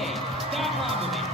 Okej, där har vi det.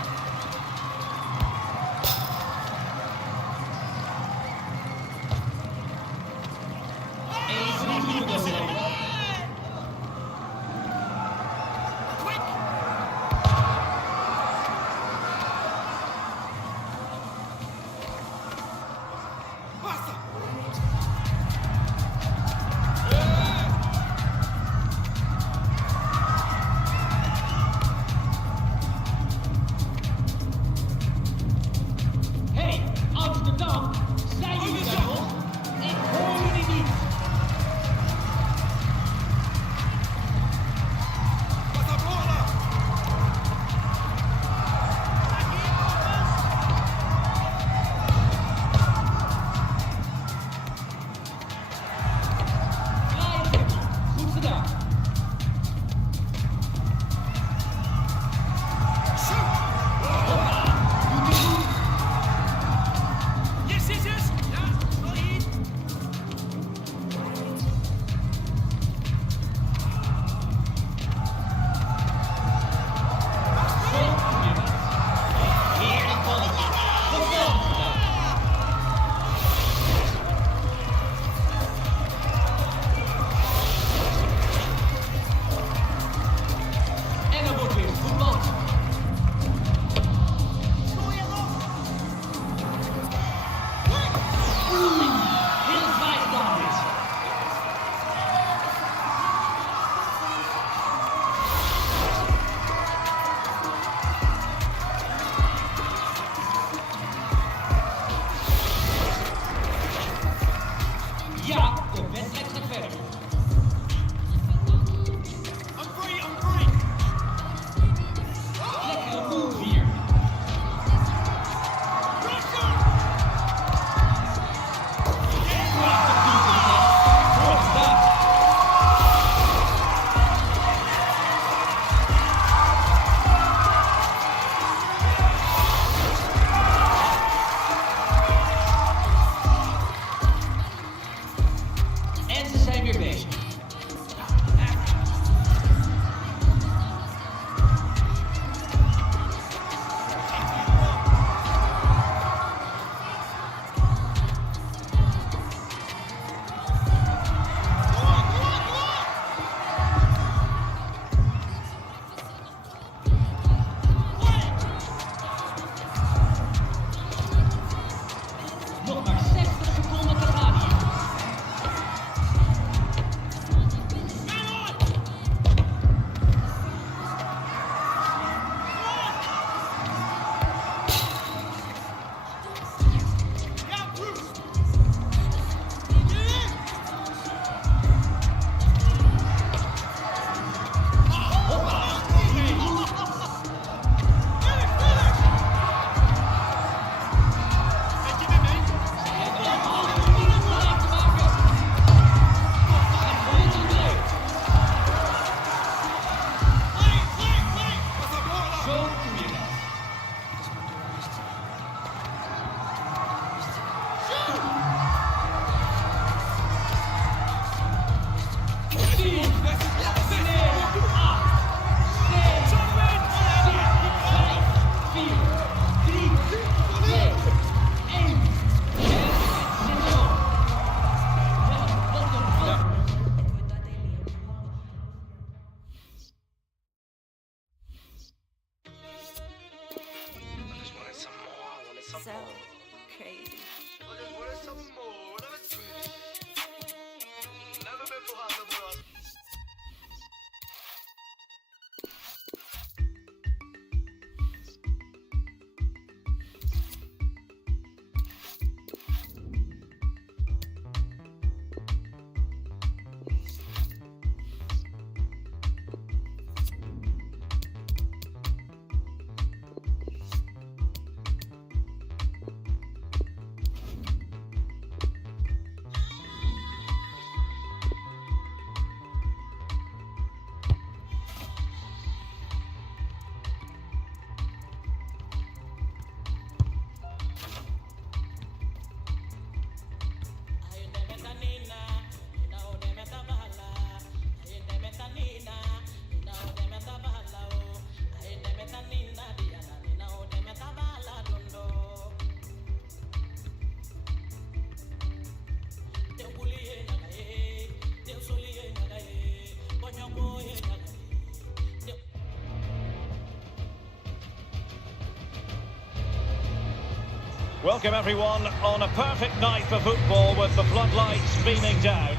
Welcome everyone on a perfect night for football with the floodlights beaming down.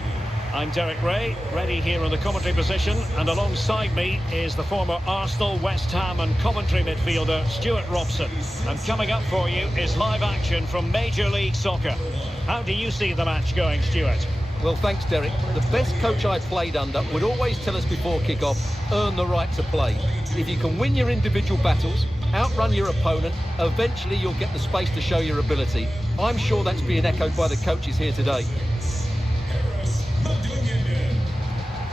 I'm Derek Ray, ready here in the commentary position, and alongside me is the former Arsenal, West Ham and Coventry midfielder Stuart Robson. And coming up for you is live action from Major League Soccer. How do you see the match going, Stuart? Well, thanks, Derek. The best coach I played under would always tell us before kick-off, earn the right to play. If you can win your individual battles, outrun your opponent, eventually you'll get the space to show your ability. I'm sure that's being echoed by the coaches here today.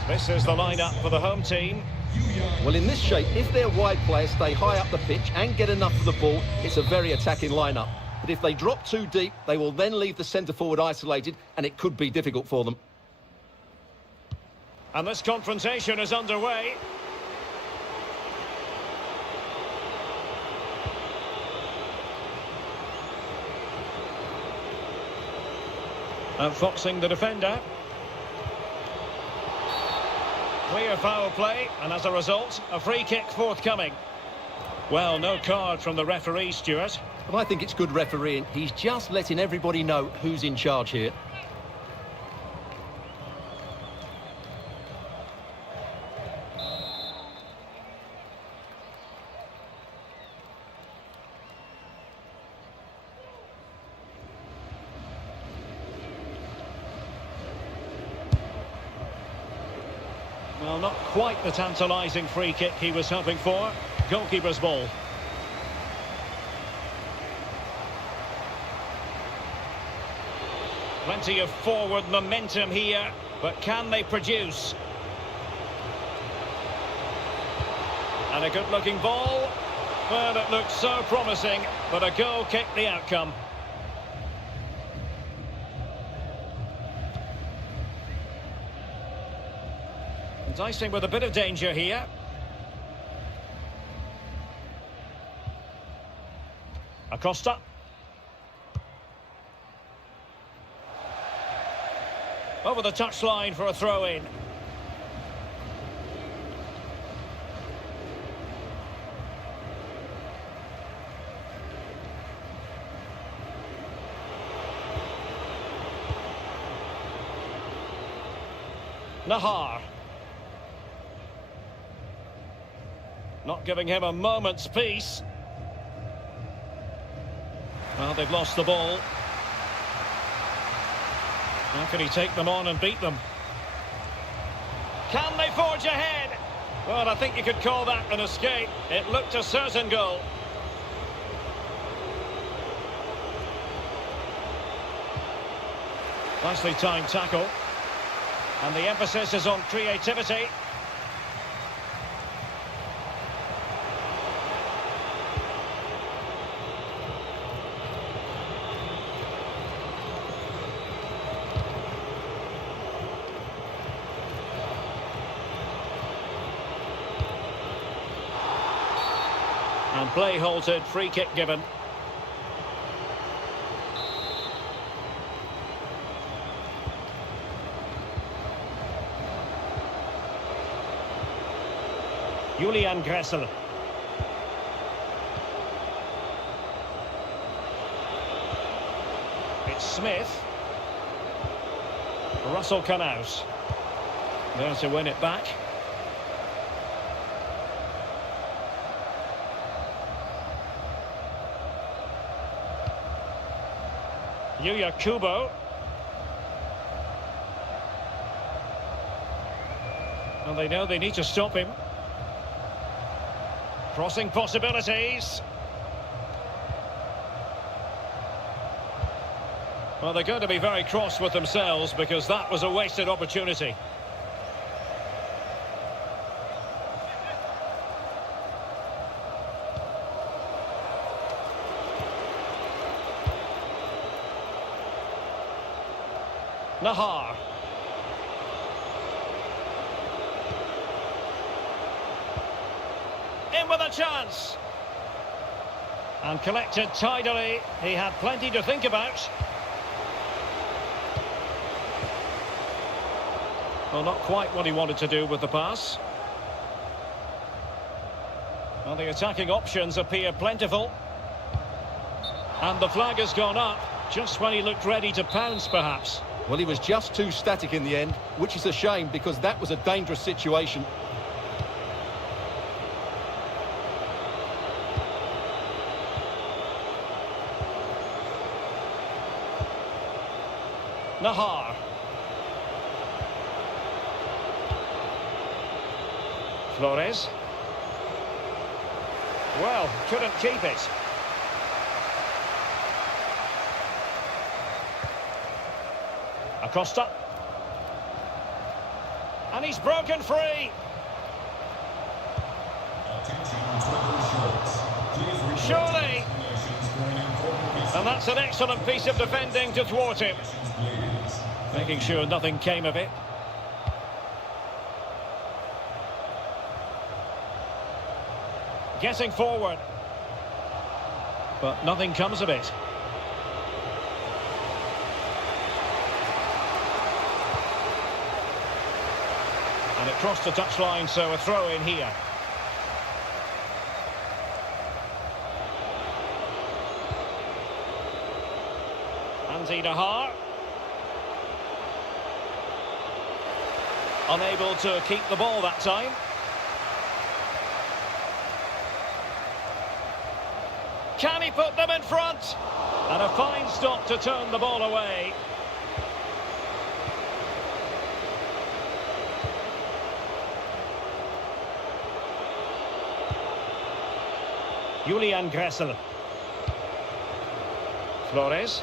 This is the lineup for the home team. Well, in this shape, if their wide players stay high up the pitch and get enough of the ball, it's a very attacking lineup. But if they drop too deep, they will then leave the centre-forward isolated, and it could be difficult for them. And this confrontation is underway. Outfoxing the defender. Clear foul play, and as a result, a free kick forthcoming. Well, no card from the referee, Stuart. But I think it's good refereeing. He's just letting everybody know who's in charge here. Well, not quite the tantalising free kick he was hoping for. Goalkeeper's ball. Plenty of forward momentum here, but can they produce? And a good-looking ball. Well, it looked so promising, but a goal kicked the outcome. Dicing with a bit of danger here. Acosta. Over the touchline for a throw-in. Nahar. Not giving him a moment's peace. Well, they've lost the ball. How can he take them on and beat them? Can they forge ahead? Well, I think you could call that an escape. It looked a certain goal. Nicely timed tackle. And the emphasis is on creativity. And play halted, free kick given. Julian Gressel. It's Smith. Russell come out. There to win it back. Yuya Kubo. And they know they need to stop him. Crossing possibilities. Well, they're going to be very cross with themselves because that was a wasted opportunity. Nahar. In with a chance. And collected tidily. He had plenty to think about. Well, not quite what he wanted to do with the pass. Well, the attacking options appear plentiful. And the flag has gone up, just when he looked ready to pounce, perhaps. Well, he was just too static in the end, which is a shame because that was a dangerous situation. Nahar. Flores. Well, couldn't keep it. Acosta. And he's broken free. Surely. And that's an excellent piece of defending to thwart him. Making sure nothing came of it. Getting forward. But nothing comes of it. And it crossed the touchline, so a throw in here. Andy Nahar. Unable to keep the ball that time. Can he put them in front? And a fine stop to turn the ball away. Julian Gressel. Flores.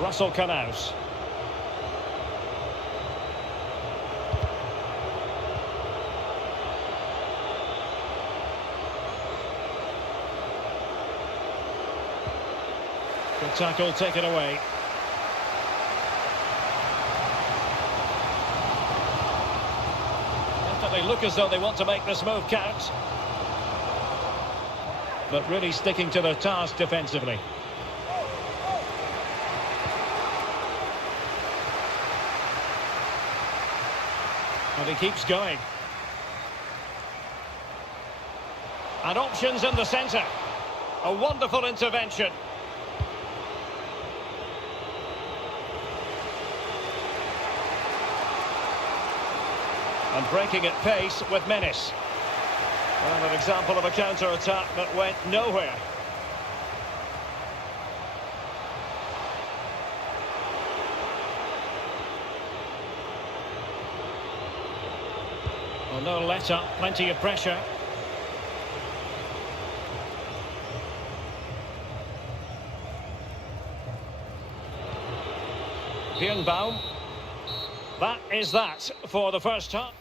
Russell Canaus. Good tackle taken away. Definitely look as though they want to make this move count. But really sticking to their task defensively. And he keeps going. And options in the centre. A wonderful intervention. And breaking at pace with menace. Well, an example of a counter-attack that went nowhere. Well, no let-up, plenty of pressure. Birnbaum. That is that for the first half.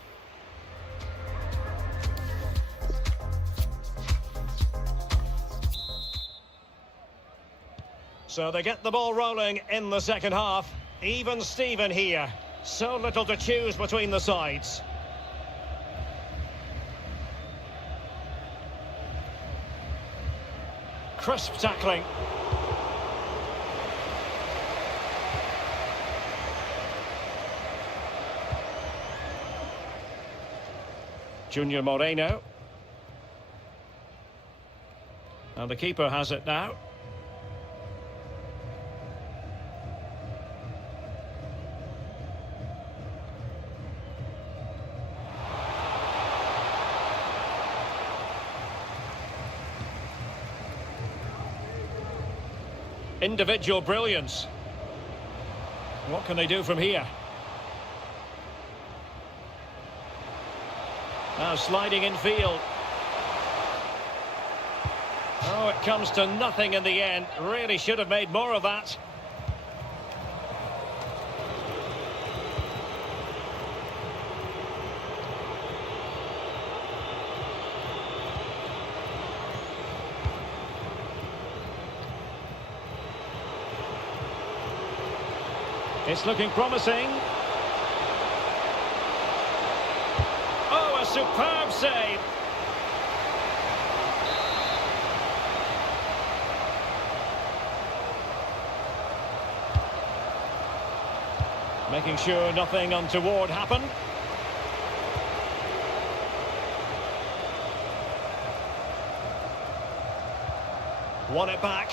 So they get the ball rolling in the second half. Even Steven here. So little to choose between the sides. Crisp tackling. Junior Moreno. And the keeper has it now. Individual brilliance. What can they do from here? Now sliding in field. Oh, it comes to nothing in the end. Really should have made more of that. It's looking promising. Oh, a superb save. Making sure nothing untoward happened. Won it back.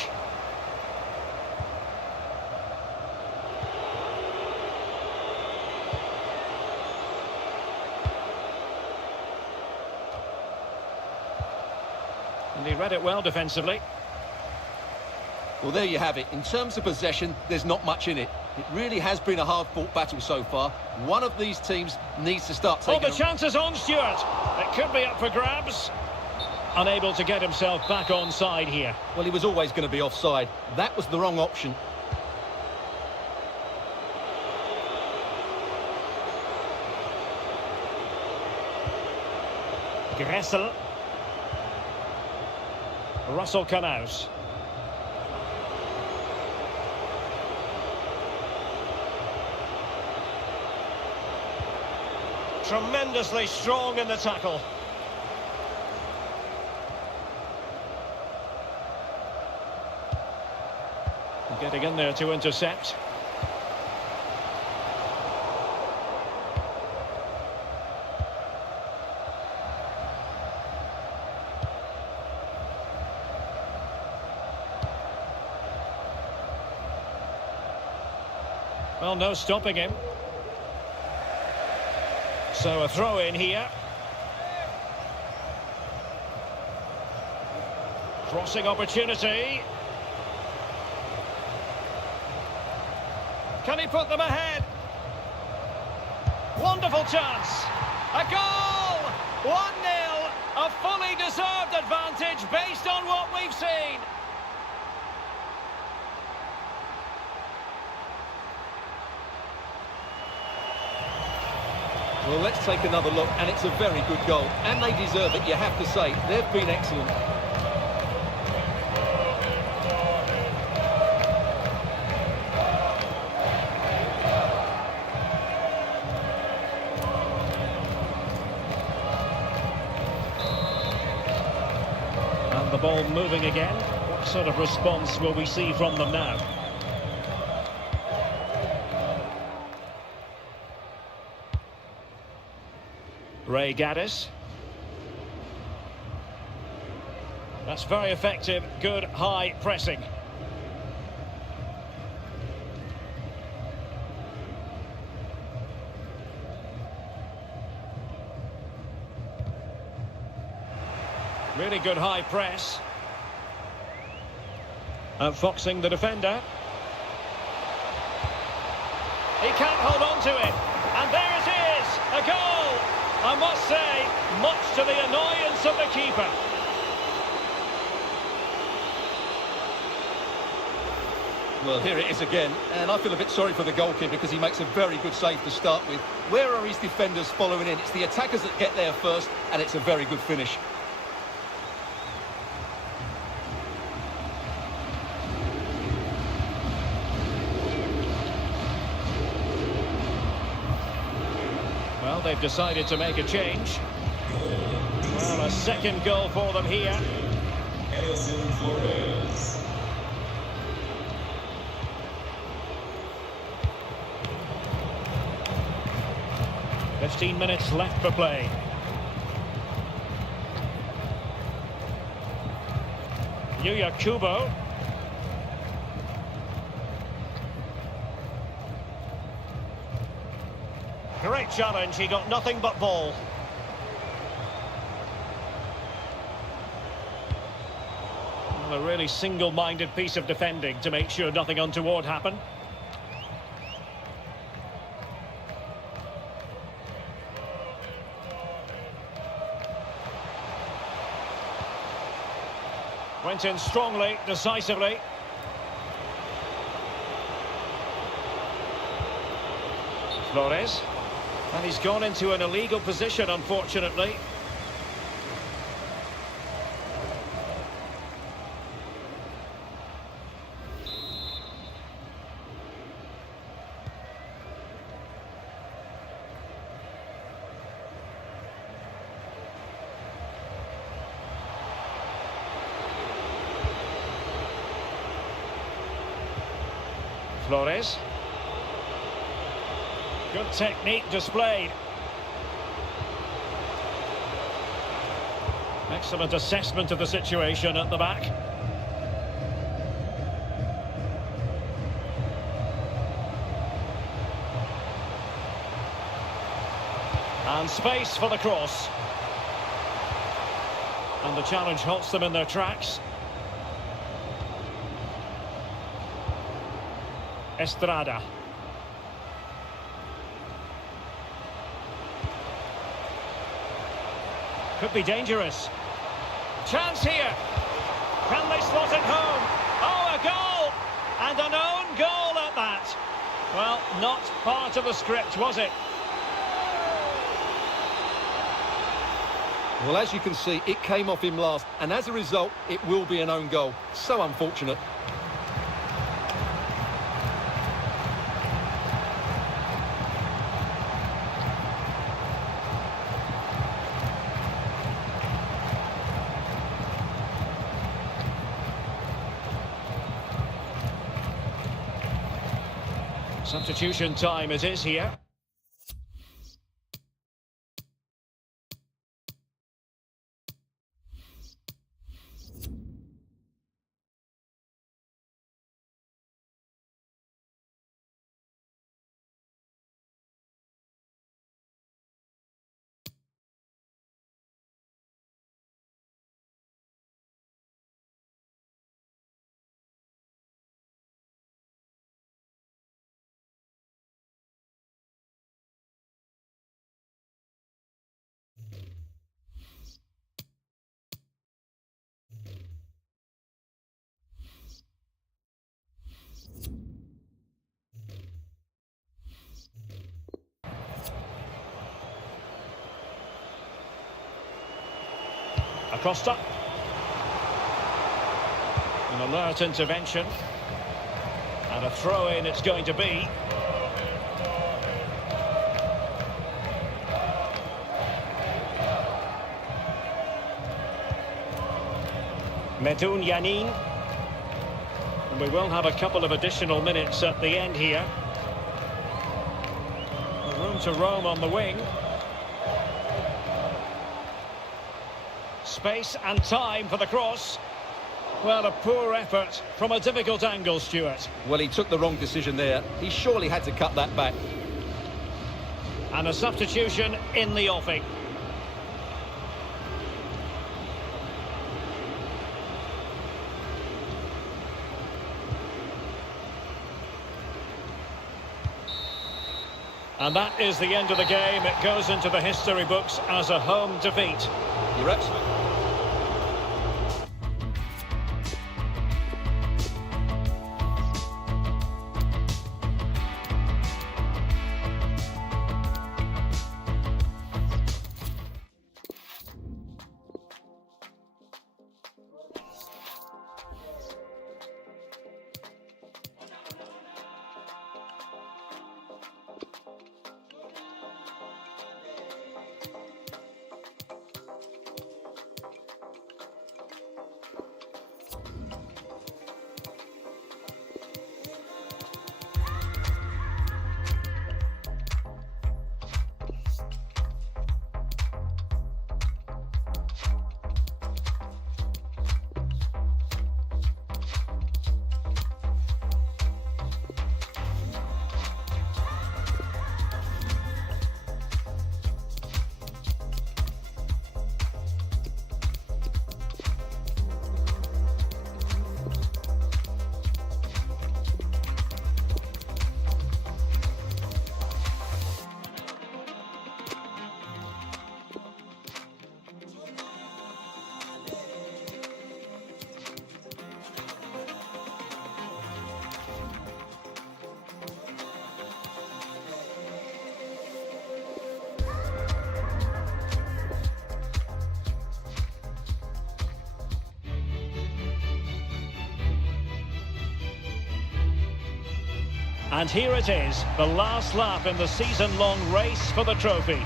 And he read it well defensively. Well, there you have it. In terms of possession, there's not much in it. It really has been a hard-fought battle so far. One of these teams needs to start taking... Oh, the chance is on, Stuart. It could be up for grabs. Unable to get himself back on side here. Well, he was always going to be offside. That was the wrong option. Gressel. Russell Canouse. Tremendously strong in the tackle. Getting in there to intercept. Well, no stopping him. So a throw in here. Crossing opportunity. Can he put them ahead? Wonderful chance. A goal! 1-0. A fully deserved advantage based on what we've seen. Well, let's take another look, and it's a very good goal. And they deserve it, you have to say. They've been excellent. And the ball moving again. What sort of response will we see from them now? Ray Gaddis. That's very effective, good high pressing. Really good high press. Outfoxing the defender. He can't hold on to it. And there it is, a goal. I must say, much to the annoyance of the keeper. Well, here it is again, and I feel a bit sorry for the goalkeeper because he makes a very good save to start with. Where are his defenders following in? It's the attackers that get there first, and it's a very good finish. Well, they've decided to make a change. Well, a second goal for them here. 15 minutes left for play. Yuya Kubo. Great challenge, he got nothing but ball. Well, a really single-minded piece of defending to make sure nothing untoward happened. Went in strongly, decisively. Flores. And he's gone into an illegal position, unfortunately. Flores. Good technique displayed. Excellent assessment of the situation at the back. And space for the cross. And the challenge halts them in their tracks. Estrada. Could be dangerous. Chance here. Can they slot it home? Oh, a goal! And an own goal at that. Well, not part of the script, was it? Well, as you can see, it came off him last, and as a result, it will be an own goal. So unfortunate. Substitution time it is here. Acosta. An alert intervention. And a throw-in it's going to be. Medun Yanin. And we will have a couple of additional minutes at the end here. Room to roam on the wing. Space and time for the cross. Well, a poor effort from a difficult angle, Stuart. Well, he took the wrong decision there. He surely had to cut that back. And a substitution in the offing. And that is the end of the game. It goes into the history books as a home defeat. You're absolutely... And here it is, the last lap in the season-long race for the trophy.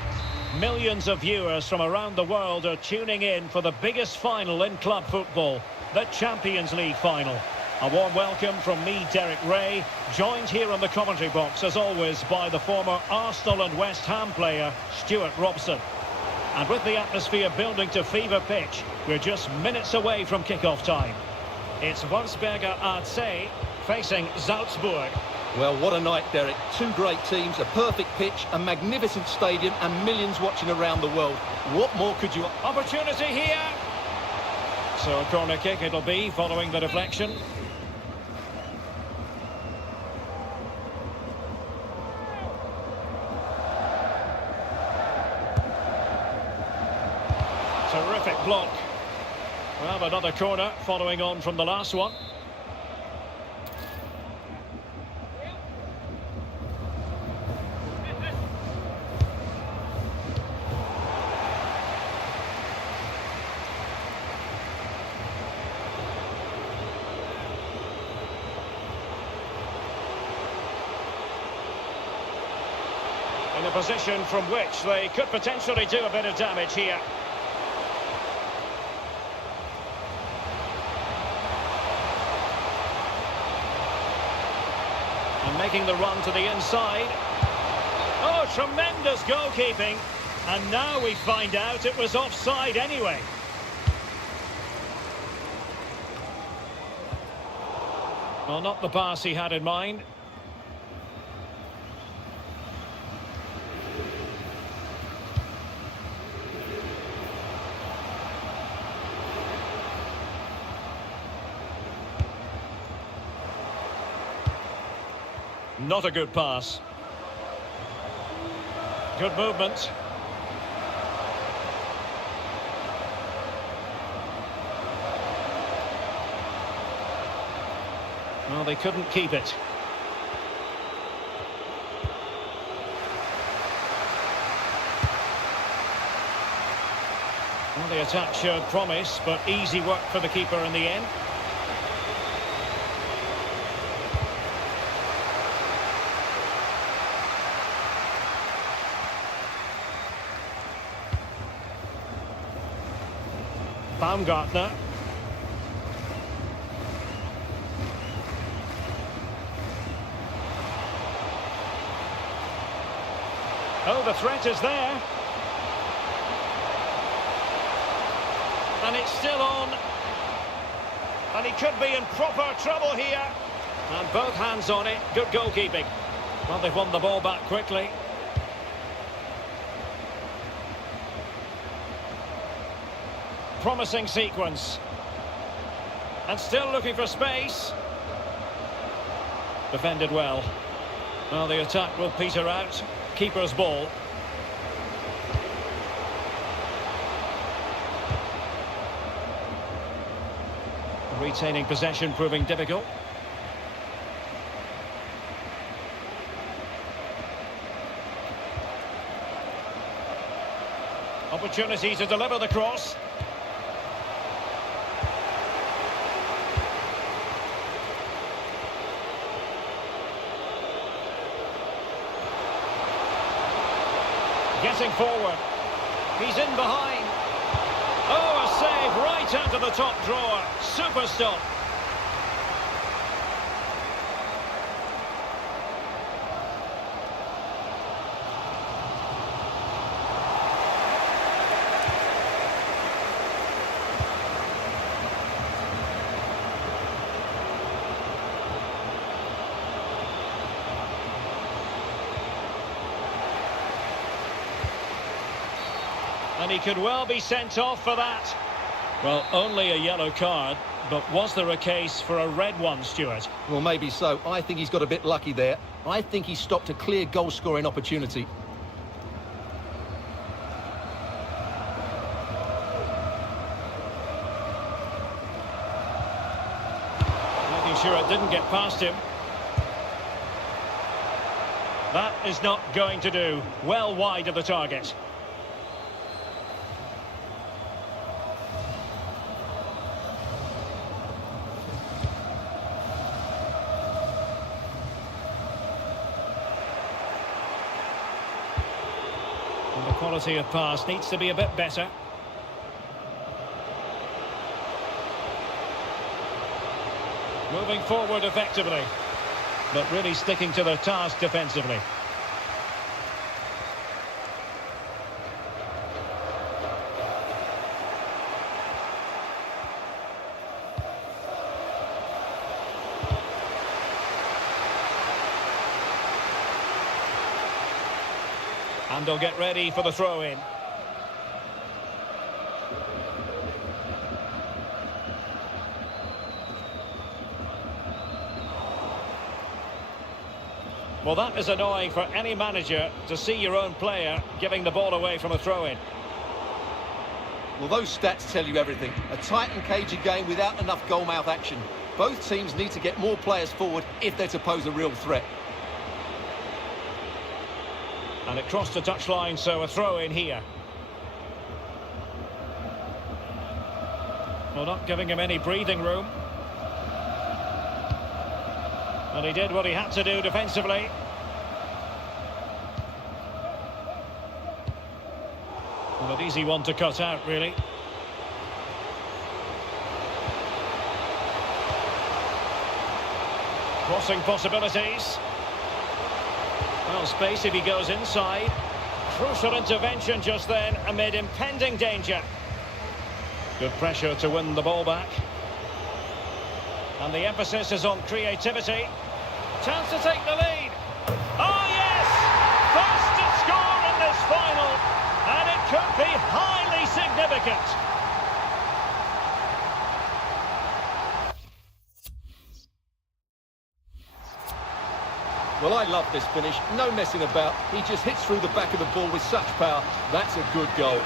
Millions of viewers from around the world are tuning in for the biggest final in club football, the Champions League final. A warm welcome from me, Derek Ray, joined here on the commentary box, as always, by the former Arsenal and West Ham player, Stuart Robson. And with the atmosphere building to fever pitch, we're just minutes away from kick-off time. It's Wolfsberger AC facing Salzburg. Well, what a night, Derek. Two great teams, a perfect pitch, a magnificent stadium, and millions watching around the world. What more could you... Opportunity here. So a corner kick it'll be, following the deflection. Terrific block. Well, another corner following on from the last one. In a position from which they could potentially do a bit of damage here. And making the run to the inside. Oh, tremendous goalkeeping. And now we find out it was offside anyway. Well, not the pass he had in mind. Not a good pass. Good movement. Well, they couldn't keep it. Well, the attack showed promise, but easy work for the keeper in the end. Baumgartner. Oh, the threat is there. And it's still on. And he could be in proper trouble here. And both hands on it. Good goalkeeping. Well, they've won the ball back quickly. Promising sequence. And still looking for space. Defended well. Well, the attack will peter out. Keeper's ball. Retaining possession proving difficult. Opportunity to deliver the cross. Getting forward. He's in behind. Oh, a save right out of the top drawer. Super stop. And he could well be sent off for that. Well, only a yellow card, but was there a case for a red one, Stuart? Well, maybe so. I think he's got a bit lucky there. I think he stopped a clear goal-scoring opportunity. Making sure it didn't get past him. That is not going to do. Well wide of the target. The quality of pass needs to be a bit better. Moving forward effectively, but really sticking to the task defensively. And they'll get ready for the throw-in. Well, that is annoying for any manager to see your own player giving the ball away from a throw-in. Well, those stats tell you everything. A tight and cagey game without enough goal-mouth action. Both teams need to get more players forward if they're to pose a real threat. And it crossed the touchline, so a throw-in here. Well, not giving him any breathing room. And he did what he had to do defensively. Well, an easy one to cut out, really. Crossing possibilities. Well, space if he goes inside. Crucial intervention just then amid impending danger. Good pressure to win the ball back. And the emphasis is on creativity. Chance to take the lead. Oh, yes! First to score in this final. And it could be highly significant. Well, I love this finish. No messing about. He just hits through the back of the ball with such power. That's a good goal.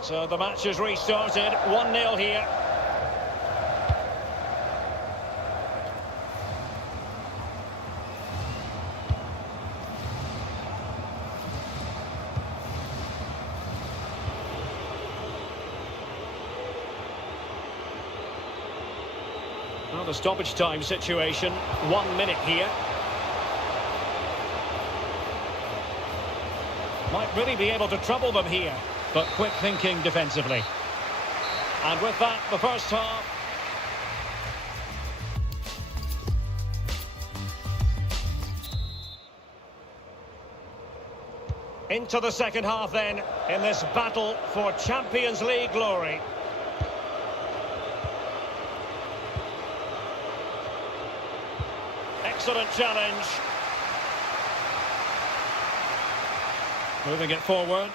So the match has restarted, 1-0 here. Well, the stoppage time situation, 1 minute here. Might really be able to trouble them here. But quick thinking defensively. And with that, the first half. Into the second half then, in this battle for Champions League glory. Excellent challenge. Moving it forward.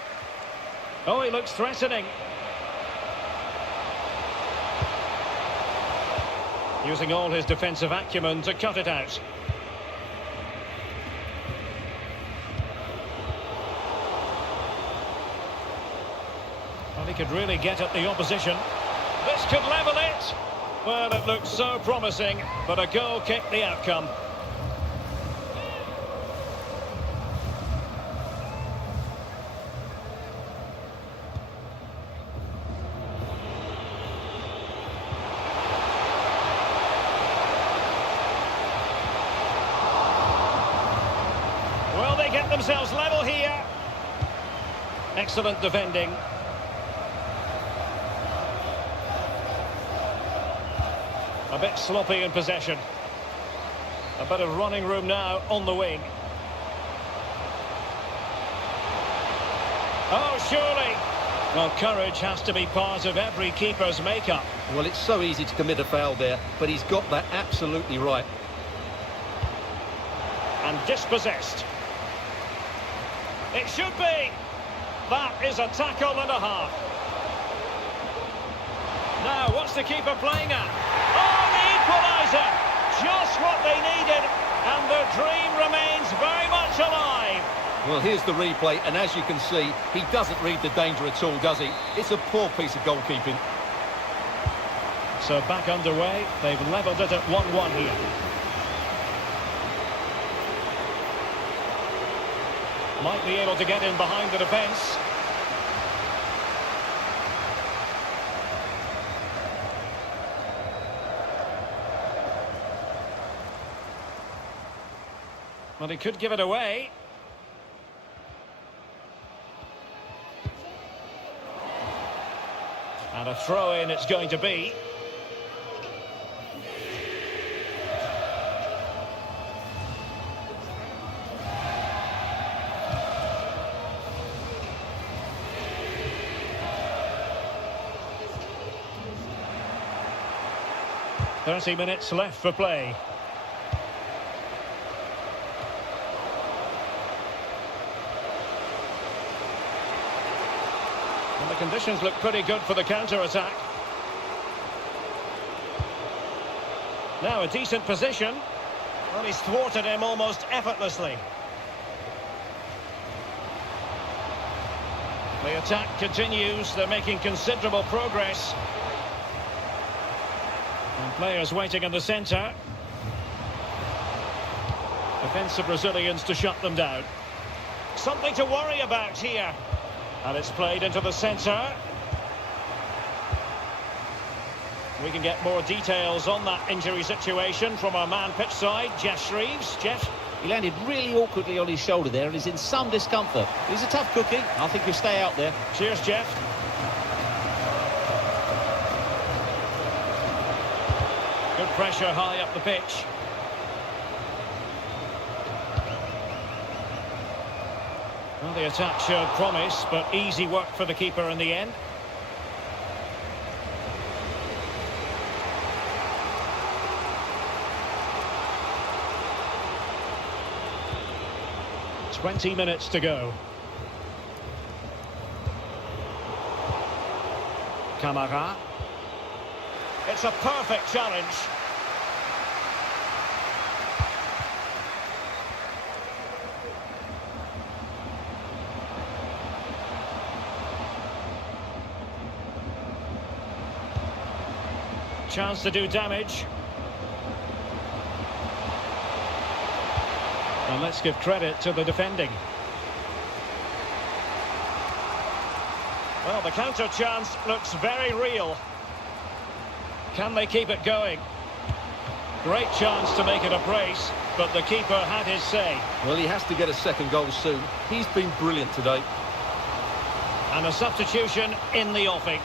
Oh, he looks threatening. Using all his defensive acumen to cut it out. Well, he could really get at the opposition. This could level it. Well, it looked so promising, but a goal kicked the outcome. Well, they get themselves level here. Excellent defending. A bit sloppy in possession. A bit of running room now on the wing. Oh, surely. Well, courage has to be part of every keeper's makeup. Well, it's so easy to commit a foul there, but he's got that absolutely right. And dispossessed. It should be. That is a tackle and a half. Now, what's the keeper playing at? Oh, the equaliser! Just what they needed, and the dream remains very much alive. Well, here's the replay, and as you can see, he doesn't read the danger at all, does he? It's a poor piece of goalkeeping. So back underway, they've levelled it at 1-1 here. Might be able to get in behind the defence. Well, he could give it away. And a throw-in it's going to be. "30 minutes left for play." And the conditions look pretty good for the counter-attack. Now a decent position. Well, he's thwarted him almost effortlessly. The attack continues. They're making considerable progress. And players waiting in the centre. Defensive Brazilians to shut them down. Something to worry about here. And it's played into the centre. We can get more details on that injury situation from our man pitch side, Jeff Shreves. Jeff? He landed really awkwardly on his shoulder there and is in some discomfort. He's a tough cookie. I think he'll stay out there. Cheers, Jeff. Good pressure high up the pitch. Well, the attack showed promise, but easy work for the keeper in the end. "20 minutes to go." Camara. It's a perfect challenge. Chance to do damage. And let's give credit to the defending. Well, the counter chance looks very real. Can they keep it going? Great chance to make it a brace, but the keeper had his say. Well, he has to get a second goal soon. He's been brilliant today. And a substitution in the offing.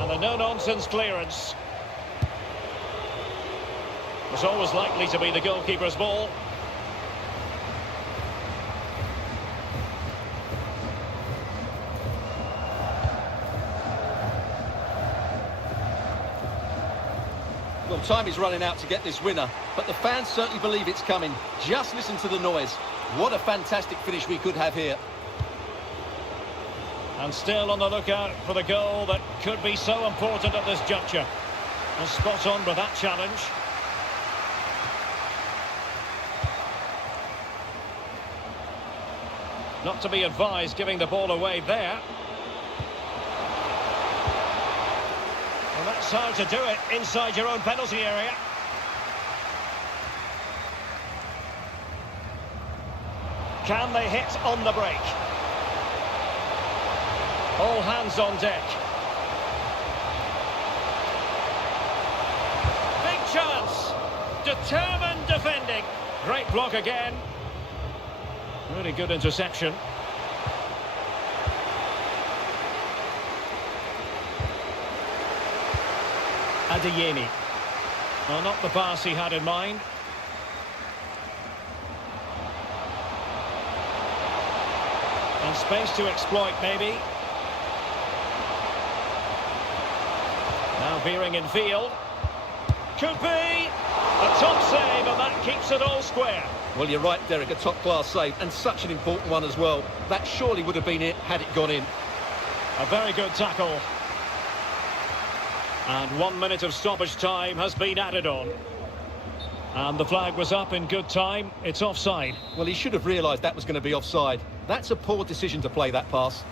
And a no-nonsense clearance. It's always likely to be the goalkeeper's ball. Well, time is running out to get this winner, but the fans certainly believe it's coming. Just listen to the noise. What a fantastic finish we could have here. And still on the lookout for the goal that could be so important at this juncture. And spot on with that challenge. Not to be advised giving the ball away there. Well, that's how to do it inside your own penalty area. Can they hit on the break? All hands on deck. Big chance. Determined defending. Great block again. Really good interception. Adeyemi. Well, not the pass he had in mind. And space to exploit, maybe. Now veering in field. Could be a top save, and that keeps it all square. Well, you're right, Derek, a top-class save, and such an important one as well. That surely would have been it had it gone in. A very good tackle. And 1 minute of stoppage time has been added on. And the flag was up in good time. It's offside. Well, he should have realised that was going to be offside. That's a poor decision to play that pass.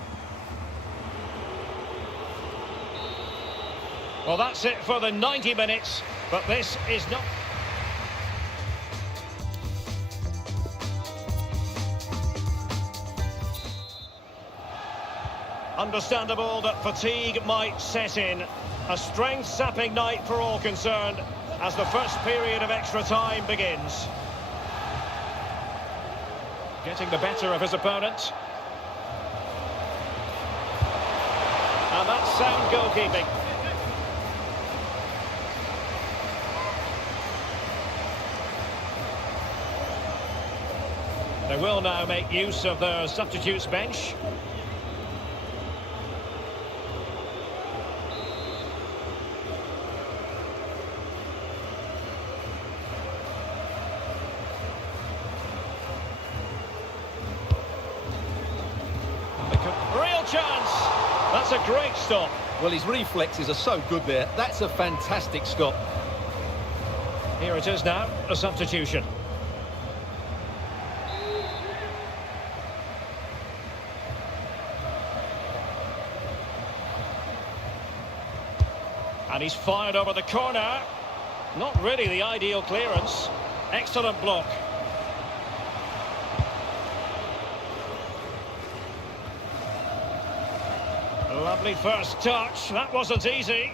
Well, that's it for the 90 minutes, but this is not... Understandable that fatigue might set in. A strength-sapping night for all concerned as the first period of extra time begins. Getting the better of his opponent. And that's sound goalkeeping. They will now make use of their substitutes bench. Real chance. That's a great stop. Well, his reflexes are so good there. That's a fantastic stop. Here it is now, a substitution. And he's fired over the corner. Not really the ideal clearance. Excellent block. Lovely first touch. That wasn't easy.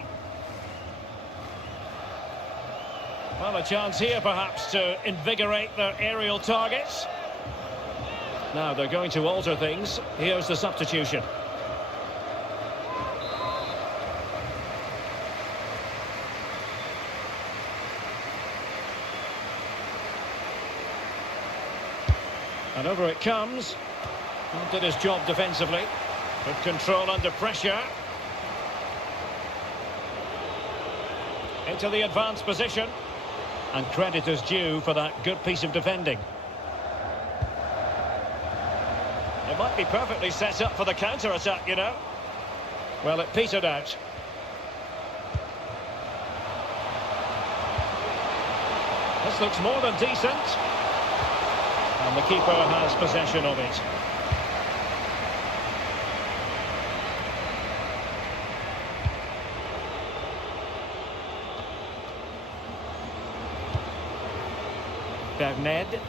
Well, a chance here perhaps to invigorate their aerial targets. Now they're going to alter things. Here's the substitution. And over it comes. And did his job defensively. Good control under pressure. Into the advanced position. And credit is due for that good piece of defending. It might be perfectly set up for the counter-attack, you know. Well, it petered out. This looks more than decent. And the keeper has possession of it. Berned.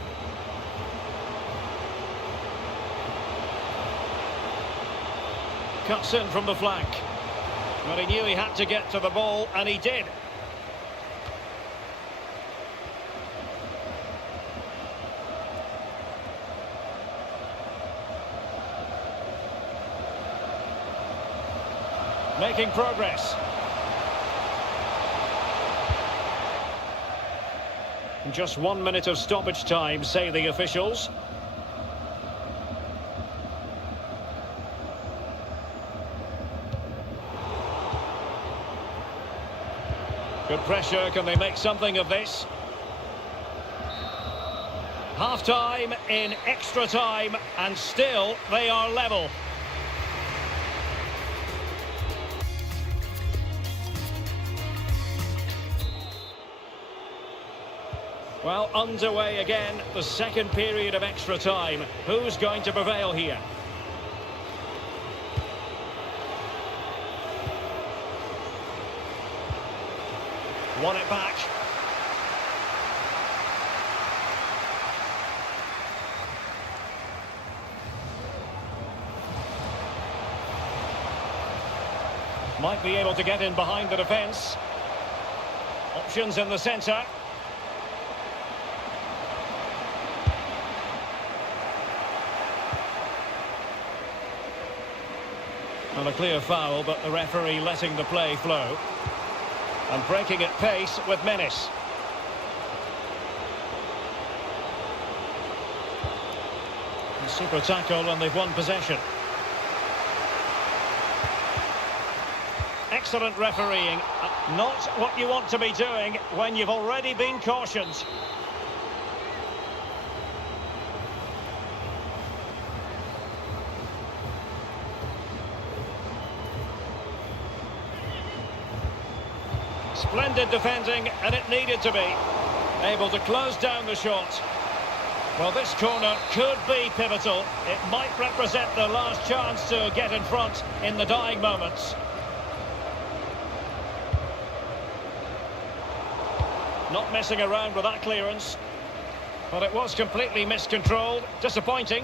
Cuts in from the flank. But he knew he had to get to the ball, and he did. Making progress. Just 1 minute of stoppage time, say the officials. Good pressure, can they make something of this? Half-time in extra time, and still they are level. Well, underway again, the second period of extra time. Who's going to prevail here? Won it back. Might be able to get in behind the defence. Options in the centre. And a clear foul, but the referee letting the play flow. And breaking at pace with menace. A super tackle, and they've won possession. Excellent refereeing. Not what you want to be doing when you've already been cautioned. Splendid defending, and it needed to be. Able to close down the shot. Well, this corner could be pivotal. It might represent the last chance to get in front in the dying moments. Not messing around with that clearance. But it was completely miscontrolled. Disappointing.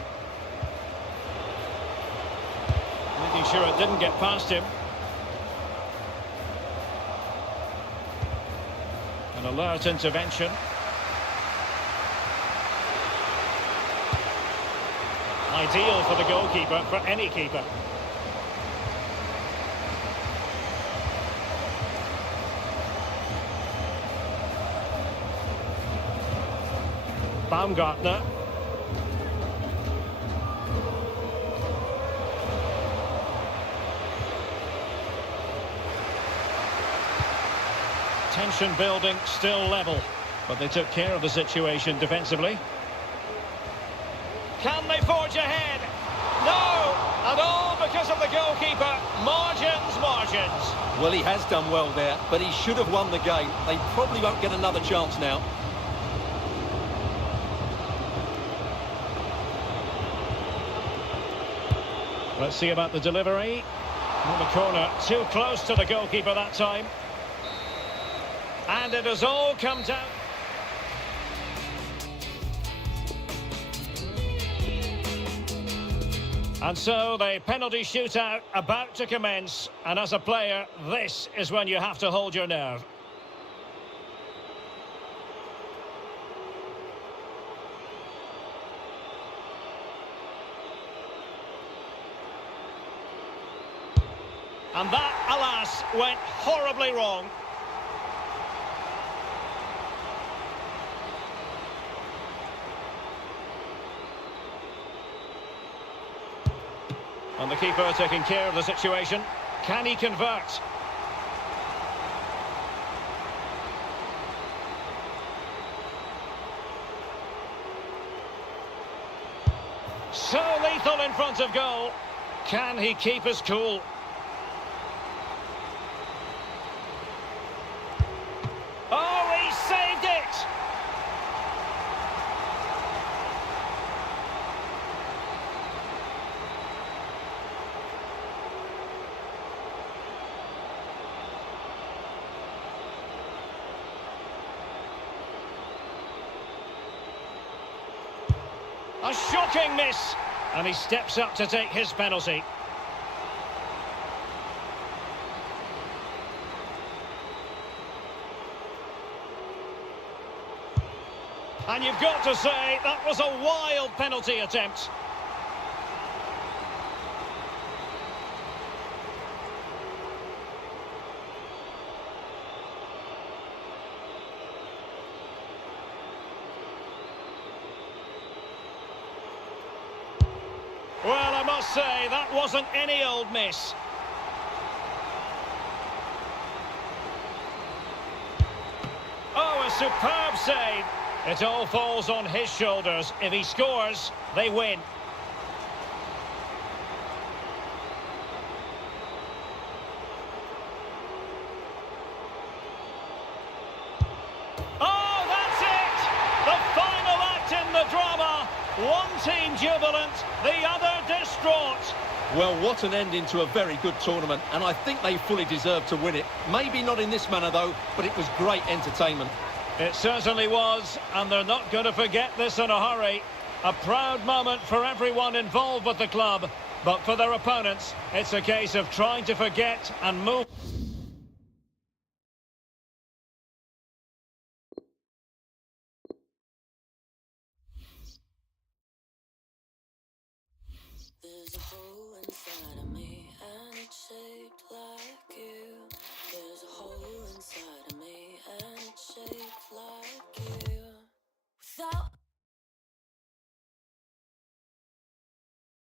Making sure it didn't get past him. An alert intervention. Ideal for the goalkeeper, for any keeper. Baumgartner. Tension building, still level. But they took care of the situation defensively. Can they forge ahead? No! And all because of the goalkeeper. Margins, margins. Well, he has done well there, but he should have won the game. They probably won't get another chance now. Let's see about the delivery. On the corner, too close to the goalkeeper that time. And it has all come down. And so the penalty shootout about to commence. And as a player, this is when you have to hold your nerve. And that, alas, went horribly wrong. And the keeper taking care of the situation. Can he convert? So lethal in front of goal. Can he keep his cool? Oh, he saved it! A shocking miss, and he steps up to take his penalty. And you've got to say, that was a wild penalty attempt. Well, I must say, that wasn't any old miss. superb save. It all falls on his shoulders. If he scores, they win. Oh, that's it! The final act in the drama. One team jubilant, the other distraught. Well, what an ending to a very good tournament, and I think they fully deserve to win it. Maybe not in this manner, though, but it was great entertainment. It certainly was, and they're not going to forget this in a hurry. A proud moment for everyone involved with the club, but for their opponents, it's a case of trying to forget and move. There's a hole inside of me, and it's shaped like